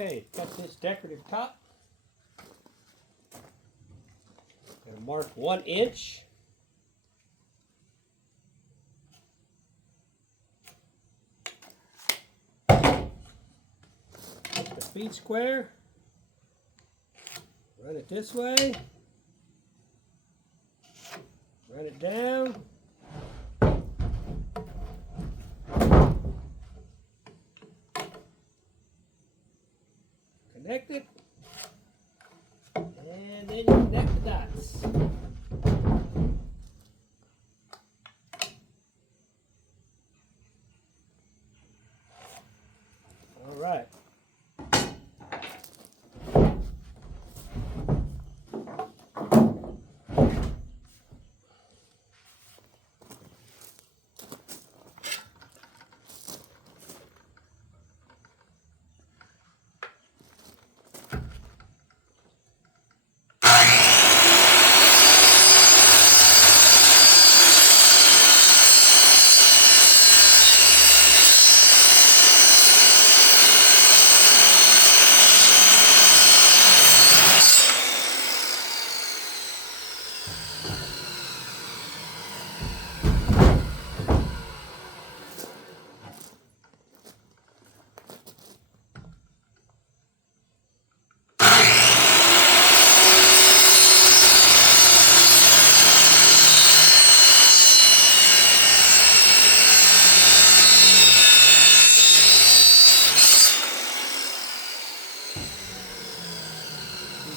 Okay, got this decorative top. Gonna mark 1 inch. Take the feed square. Run it this way. Run it down. Connect it. And then you connect the dots. All right.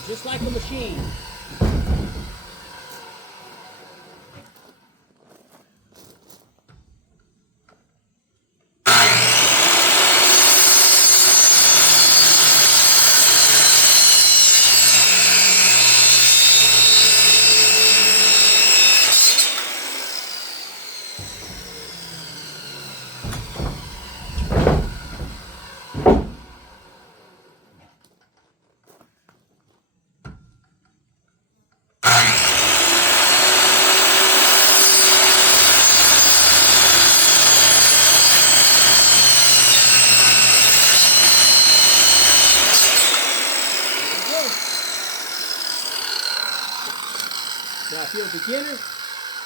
Just like a machine. Now, if you're a beginner,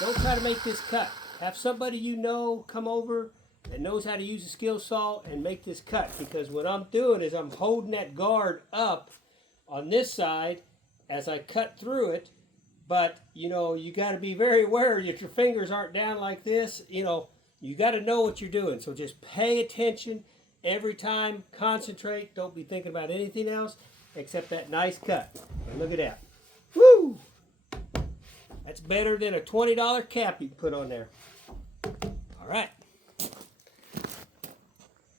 don't try to make this cut. Have somebody you know come over that knows how to use a skill saw and make this cut. Because what I'm doing is I'm holding that guard up on this side as I cut through it. But, you know, you got to be very aware that your fingers aren't down like this. You know, you got to know what you're doing. So just pay attention every time. Concentrate. Don't be thinking about anything else except that nice cut. And look at that. Woo! That's better than a $20 cap you can put on there. All right.